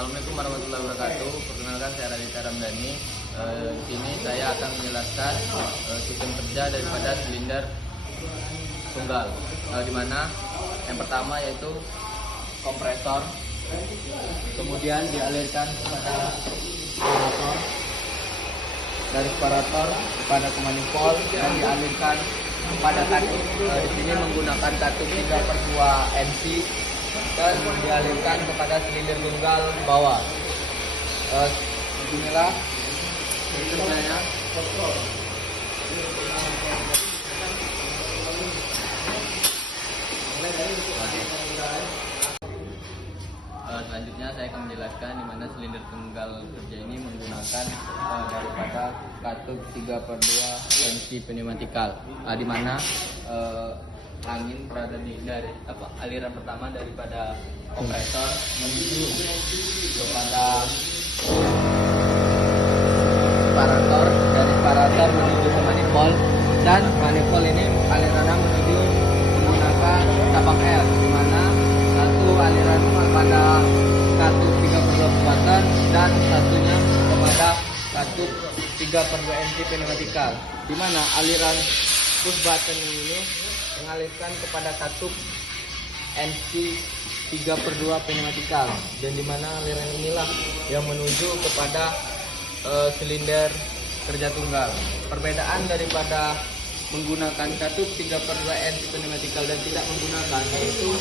Assalamualaikum warahmatullahi wabarakatuh. Perkenalkan, saya Raditya Ramdhani. Di sini saya akan menjelaskan sistem kerja daripada silinder tunggal, di mana yang pertama yaitu kompresor, kemudian dialirkan kepada separator, dari separator kepada manifold dan dialirkan kepada katup. Di sini menggunakan katup 3/2 NC dan dialirkan kepada silinder tunggal bawah. Inilah kerjanya. Selanjutnya saya akan menjelaskan di mana silinder tunggal kerja ini menggunakan daripada katup 3/2 NC pneumatikal, di mana angin berada dari aliran pertama daripada kompresor menuju kepada separator, dari separator menuju ke manifold, dan manifold ini alirannya menuju menggunakan cabang L, di mana satu aliran kepada katup 3/2 button dan satunya kepada katup 3/2 NC pneumatikal, di mana aliran push button ini mengalirkan kepada katup NC 3/2 pneumatikal, dan di mana aliran inilah yang menuju kepada silinder kerja tunggal. Perbedaan daripada menggunakan katup 3/2 NC pneumatikal dan tidak menggunakan, yaitu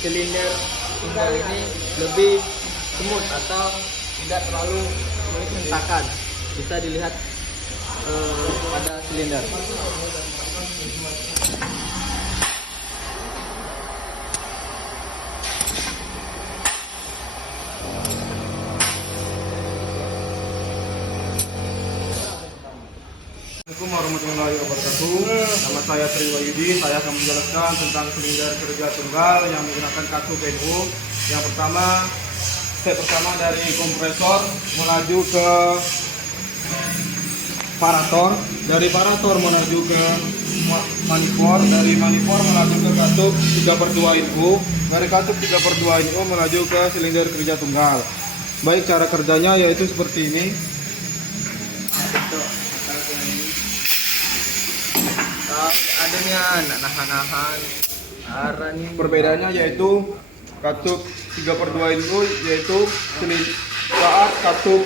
silinder tunggal ini lebih smooth atau tidak terlalu memiliki hentakan. Bisa dilihat pada silinder. Assalamualaikum warahmatullahi wabarakatuh. Nama saya Tri Wahyudi. Saya akan menjelaskan tentang silinder kerja tunggal yang menggunakan katup NU. Yang pertama, step pertama dari kompresor melaju ke separator, dari separator menuju ke manifold, dari manifold melaju ke katup 3/2 NU, dari katup 3/2 NU melaju ke silinder kerja tunggal. Baik, cara kerjanya yaitu seperti ini. Adanya nahan-nahan Perbedaannya yaitu katup 3/2 NU yaitu saat katup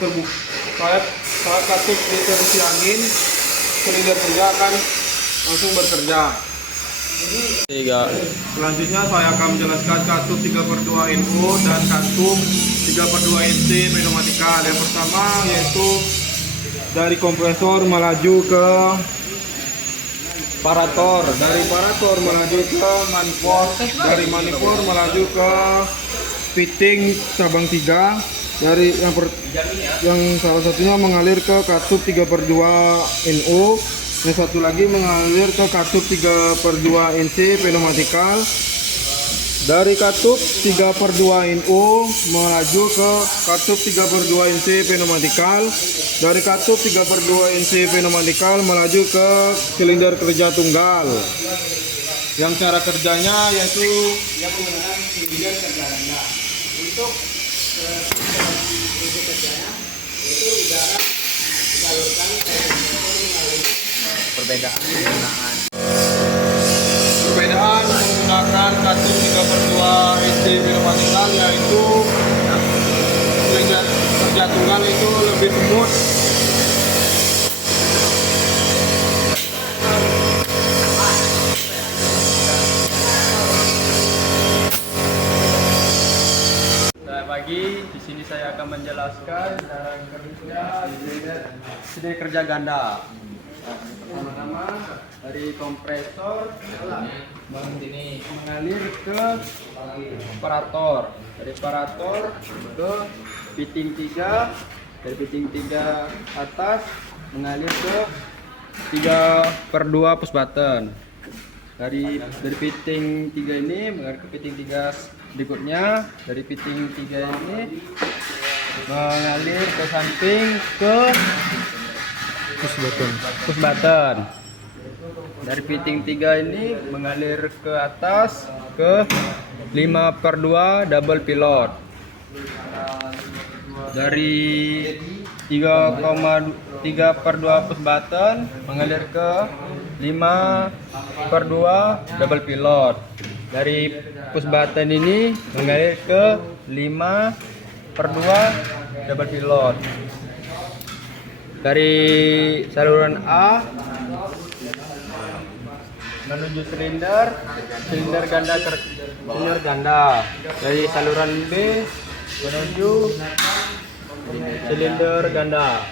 terbuka, saat katup diterisi angin, silinder kerja akan langsung bekerja. Selanjutnya saya akan menjelaskan katup 3/2 NU dan katup 3/2 NC pneumatikal. Yang pertama yaitu dari kompresor melaju ke separator, dari separator melaju ke manifold, dari manifold melaju ke fitting cabang 3, dari yang salah satunya mengalir ke katup 3/2 NU, yang satu lagi mengalir ke katup 3/2 NC pneumatikal. Dari katup 3/2 NU melaju ke katup 3/2 NC pneumatikal. Dari katup 3/2 NC pneumatikal melaju ke silinder kerja tunggal. Yang cara kerjanya yaitu menggunakan silinder kerja tunggal. Untuk kerjanya itu udara disalurkan ke perbedaan penggunaan. Perbedaan menggunakan katup 3/2 NC pneumatikal yaitu silinder kerja tunggal itu lebih smooth. Selamat pagi, di sini saya akan menjelaskan cara kerja silinder kerja ganda. Pertama-tama dari kompresor ini mengalir ke separator, dari separator ke fitting 3, dari fitting 3 atas mengalir ke 3/2 push button. Dari fitting 3 ini mengalir ke fitting 3 berikutnya, dari fitting 3 ini mengalir ke samping ke push button. Dari fitting 3 ini mengalir ke atas ke 5/2 double pilot. Dari 3,3/2 push button mengalir ke 5/2 double pilot. Dari push button ini mengalir ke 5/2 double pilot. Dari saluran A menuju silinder ganda. Dari saluran B menuju silinder ganda.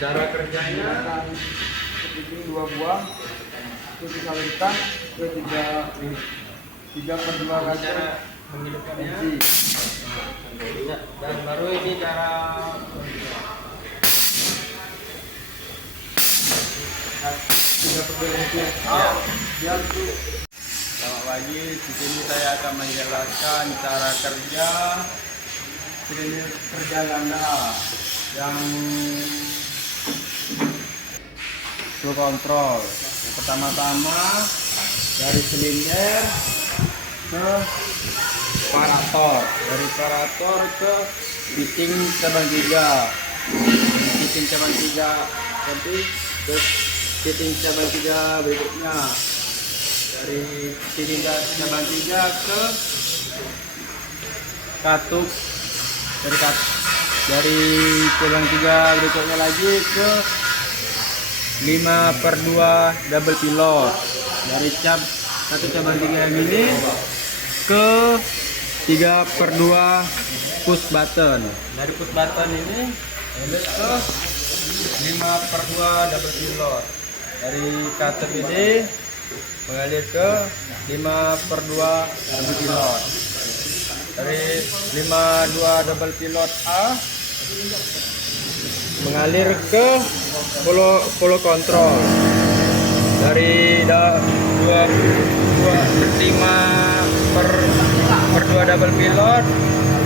Cara kerjanya Fitting 2 buah itu disalurkan ke 3/2 kaca menghidupkannya. Dan baru ini cara Selamat pagi, di sini saya akan menjelaskan cara kerja silinder kerja ganda yang flow control. Pertama-tama dari silinder ke separator, dari separator ke fitting cabang 3, fitting cabang 3 nanti ke fitting cabang 3 berikutnya, dari silinder cabang 3 ke katup, dari cabang 3 berikutnya lagi ke 5/2 double pilot. Dari satu cabang 3 ini ke 3/2 push button. Dari push button ini mengalir ke 5/2 double pilot. Dari katup ini mengalir ke 5/2 double pilot. Dari 5/2 double pilot A mengalir ke follow control. Dari 5/2 double pilot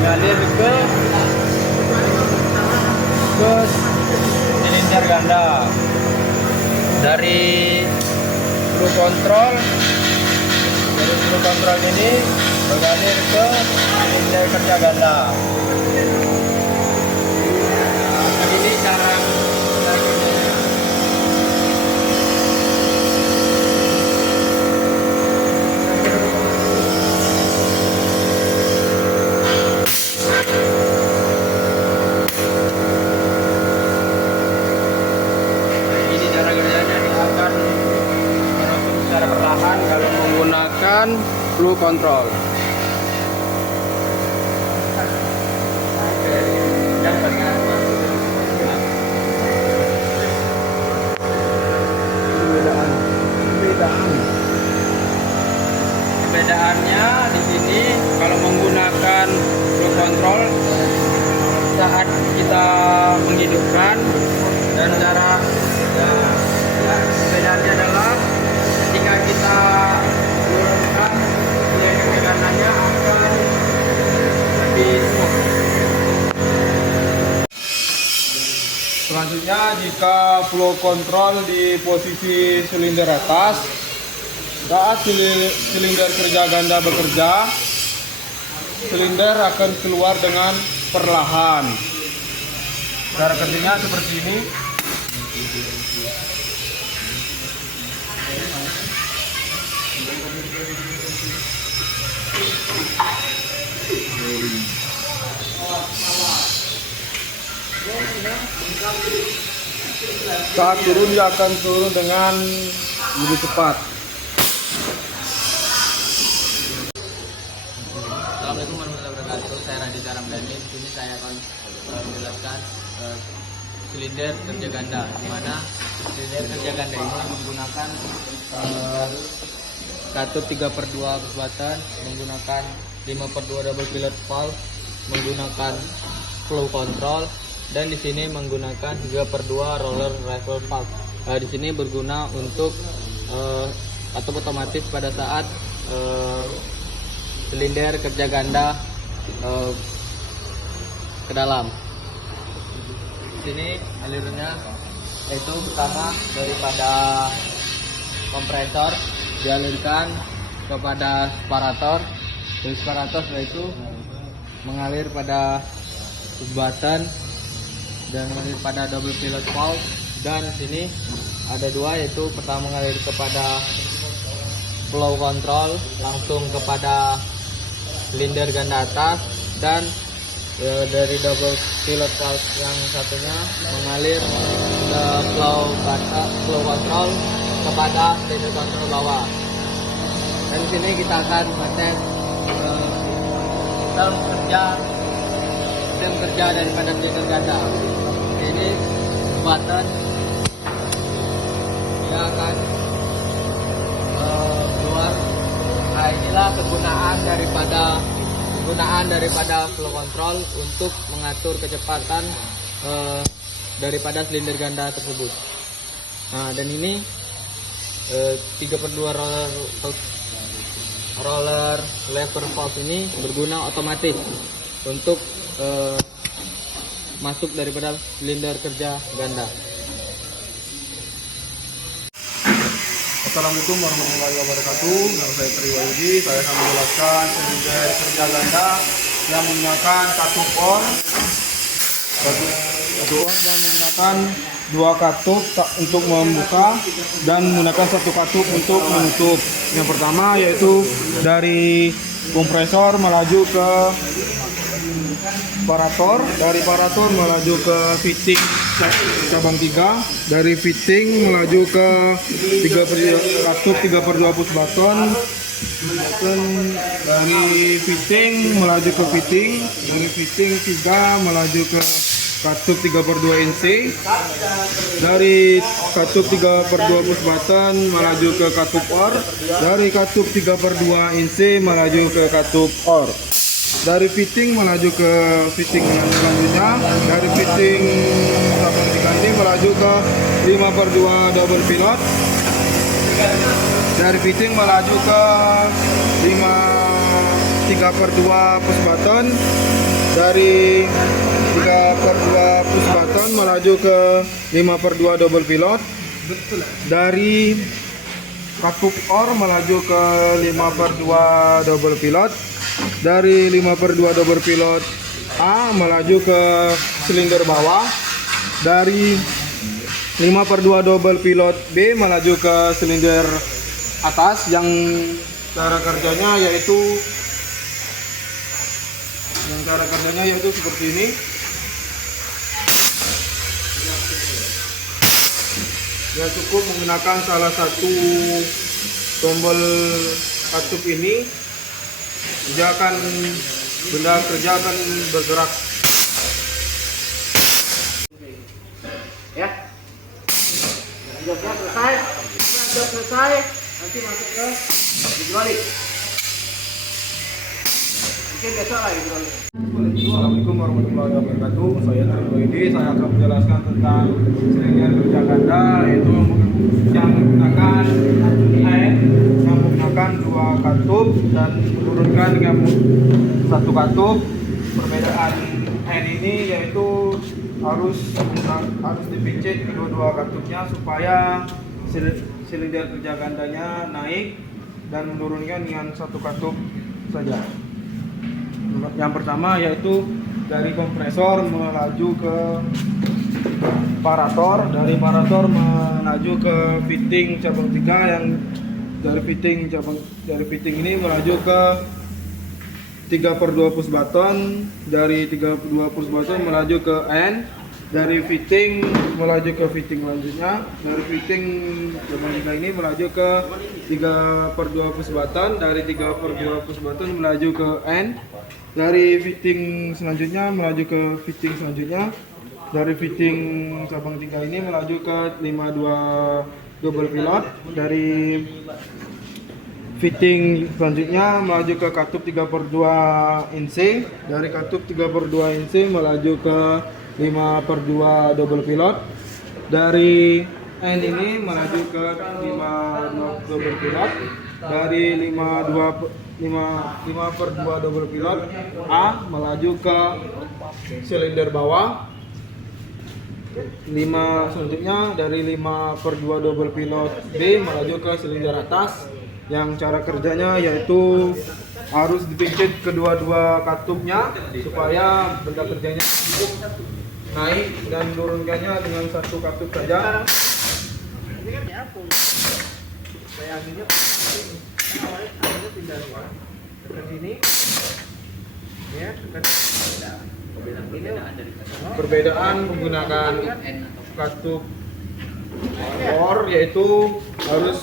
mengalir ke silinder ganda. Dari flow control ini mengalir ke silinder kerja ganda. Ini cara flow control. Perbedaannya di sini kalau menggunakan flow control saat kita menghidupkan, dan cara perbedaannya adalah ketika kita menurunkan tegangannya akan lebih smooth. Selanjutnya, jika flow control di posisi silinder atas, saat silinder kerja ganda bekerja, silinder akan keluar dengan perlahan. Cara kerjanya seperti ini. Saat turun, dia akan turun dengan lebih cepat. Assalamualaikum warahmatullahi wabarakatuh. Saya Raditya Ramdhani. Di sini saya akan menjelaskan silinder kerja ganda, di mana silinder kerja ganda ini menggunakan katup 3/2 push button, menggunakan 5/2 double pilot valve, menggunakan flow control, dan di sini menggunakan 3/2 roller rifle valve. Di sini berguna untuk katup otomatis pada saat silinder kerja ganda ke dalam. Di sini alirannya yaitu pertama daripada kompresor dialirkan kepada separator. Dari separator setelah itu mengalir pada push button dan mengalir pada double pilot valve, dan sini ada dua, yaitu pertama mengalir kepada flow control langsung kepada silinder ganda atas, dan dari double pilot valve yang satunya mengalir ke flow control kepada silinder control bawah. Dan sini kita akan mengecek sistem kerja daripada silinder ganda. Ini button dia akan keluar. Nah, inilah kegunaan daripada flow control untuk mengatur kecepatan daripada silinder ganda tersebut. Nah, dan ini 3/2 roller lever valve ini berguna otomatis untuk masuk daripada silinder kerja ganda. Assalamualaikum warahmatullahi wabarakatuh. Nama saya Tri Wahyudi. Saya akan menjelaskan silinder kerja ganda yang menggunakan katup on dan menggunakan dua katup untuk membuka dan menggunakan satu katup untuk menutup. Yang pertama yaitu dari kompresor melaju ke separator, dari separator melaju ke fitting cabang 3, dari fitting melaju ke katup 3/2 push button, dan dari fitting melaju ke fitting, dari fitting 3 melaju ke katup 3/2 inch, dari katup 3/2 push button melaju ke katup OR, dari katup 3/2 inch melaju ke katup OR, dari fitting melaju ke fitting selanjutnya, dari fitting cabang 3 ini melaju ke 5/2 double pilot, dari fitting melaju ke 3/2 push button, dari 3/2 push button melaju ke 5/2 double pilot, dari katup OR melaju ke 5/2 double pilot, dari 5/2 double pilot A melaju ke silinder bawah, dari 5/2 double pilot B melaju ke silinder atas, yang cara kerjanya yaitu seperti ini. Ya, cukup menggunakan salah satu tombol katup ini, benda kerja akan bergerak. Ya, jobnya selesai. Job selesai, nanti masuk ke hidrolik. Mungkin besok lah hidrolik. Assalamualaikum warahmatullahi wabarakatuh. Saya Tri Wahyudi. Saya akan menjelaskan tentang silinder kerja ganda, yaitu yang menggunakan dua katup dan menurunkan satu katup. Perbedaan hand ini yaitu harus dipicit kedua katupnya supaya silinder kerja gandanya naik dan menurunkan dengan satu katup saja. Yang pertama yaitu dari kompresor melaju ke separator, dari separator melaju ke fitting cabang 3, yang dari fitting ini melaju ke 3/2 push button, dari 3/2 push button melaju ke N, dari fitting melaju ke fitting selanjutnya, dari fitting cabang 3 ini melaju ke 3/2 push button, dari 3/2 push button melaju ke N, dari fitting selanjutnya melaju ke fitting selanjutnya, dari fitting cabang 3 ini melaju ke 5/2 double pilot, dari fitting selanjutnya melaju ke katup 3/2 inch, dari katup 3/2 inch melaju ke 5/2 double pilot, dari N ini melaju ke 5/2 double pilot, dari 5/2 double pilot A melaju ke silinder bawah, selanjutnya dari 5/2 double pilot B melaju ke silinder atas, yang cara kerjanya yaitu harus dipincit kedua-dua katupnya supaya benda kerjanya cukup naik, dan menurunkannya dengan satu katup saja. Perbedaan menggunakan katup or yaitu harus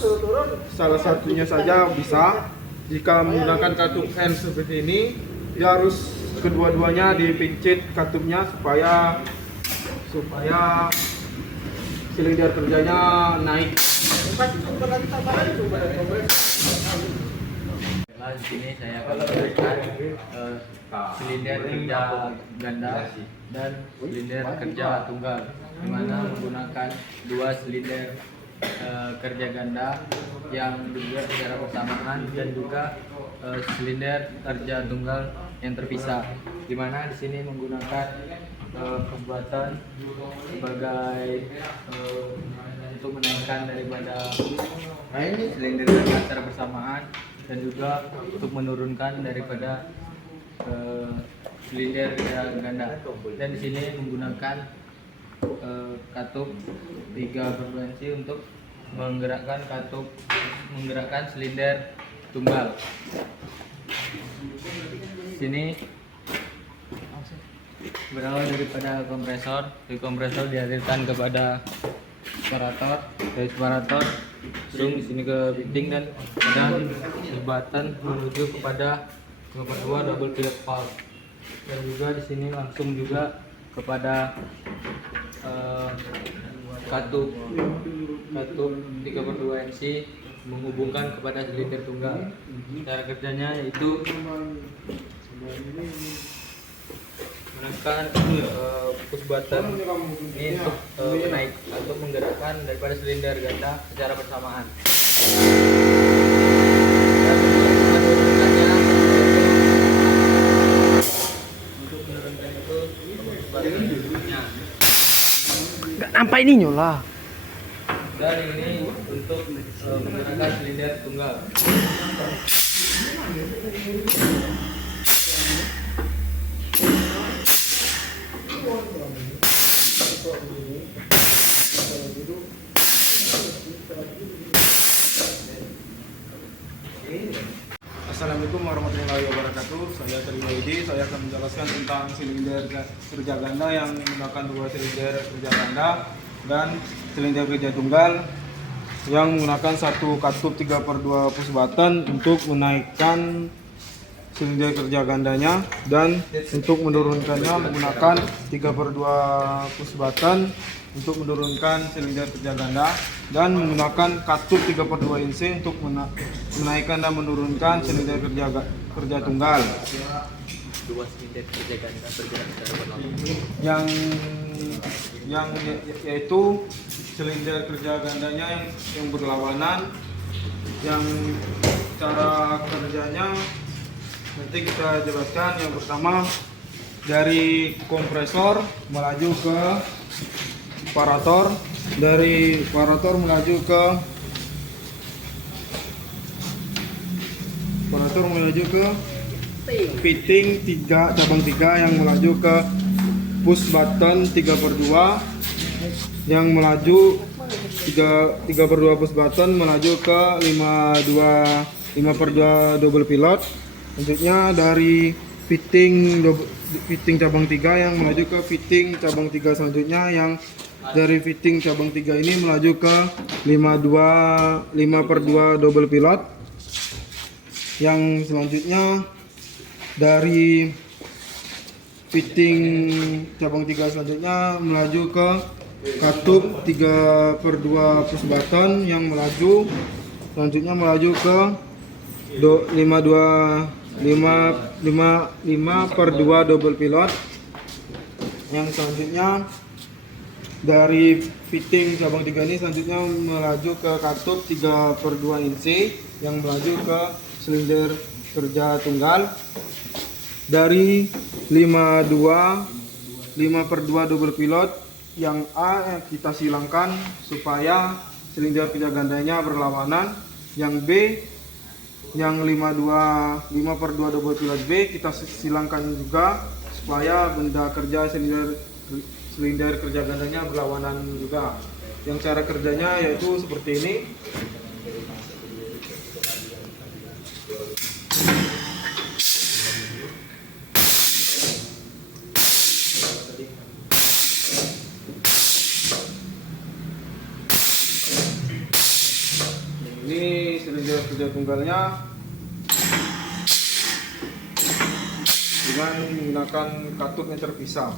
salah satunya saja bisa. Jika menggunakan katup N seperti ini, dia harus kedua-duanya dipincit katupnya supaya silinder kerjanya naik. Di sini saya akan memberikan silinder kerja ganda dan silinder kerja tunggal, di mana menggunakan dua silinder kerja ganda yang juga secara bersamaan dan juga silinder kerja tunggal yang terpisah, di mana di sini menggunakan pembuatan sebagai untuk menaikkan daripada silinder kerja secara bersamaan dan juga untuk menurunkan daripada silinder ganda. Dan di sini menggunakan katup 3/2 inci untuk menggerakkan silinder tunggal. Sini berawal daripada kompresor. Dari kompresor dialirkan kepada separator, dari separator turun di sini ke fitting dan jembatan menuju kepada 5/2 double pilot valve, dan juga di sini langsung juga kepada katup 3/2 inci menghubungkan kepada silinder tunggal. Cara kerjanya yaitu menekan push button ini untuk menaik atau menggerakkan daripada silinder ganda secara bersamaan. Dan untuk menurunkan itu push button-nya. Nggak nampak ini nyola. Dan ini untuk menggunakan silinder tunggal. Assalamualaikum warahmatullahi wabarakatuh. Saya Tri Waidi. Saya akan menjelaskan tentang silinder kerja ganda yang menggunakan dua silinder kerja ganda dan silinder kerja tunggal yang menggunakan satu katup 3/2 push button untuk menaikkan silinder kerja gandanya, dan untuk menurunkannya menggunakan 3/2 push button untuk menurunkan silinder kerja ganda, dan menggunakan katup 3/2 inci untuk menaikkan dan menurunkan silinder kerja tunggal. Dua silinder kerja ganda bergerak secara berlawanan. yang yaitu silinder kerja gandanya yang berlawanan, yang cara kerjanya nanti kita jelaskan. Yang pertama, dari kompresor melaju ke separator, dari separator melaju ke fitting cabang 3 yang melaju ke push button 3/2, yang melaju 3/2 push button melaju ke 5/2 double pilot. Selanjutnya dari fitting cabang 3 yang melaju ke fitting cabang 3 selanjutnya, yang dari fitting cabang 3 ini melaju ke 5/2 double pilot. Yang selanjutnya dari fitting cabang 3 selanjutnya melaju ke katup 3/2 push button yang melaju selanjutnya melaju ke 5/2 double pilot. Yang selanjutnya dari fitting cabang 3 ini selanjutnya melaju ke katup 3/2 inci yang melaju ke silinder kerja tunggal. Dari 5/2 double pilot yang A kita silangkan supaya silinder kerja gandanya berlawanan. Yang B, yang 5/2 double pilot B kita silangkan juga supaya benda kerja silinder kerja gandanya berlawanan juga. Yang cara kerjanya yaitu seperti ini. Ini silinder kerja tunggalnya dengan menggunakan katup yang terpisah.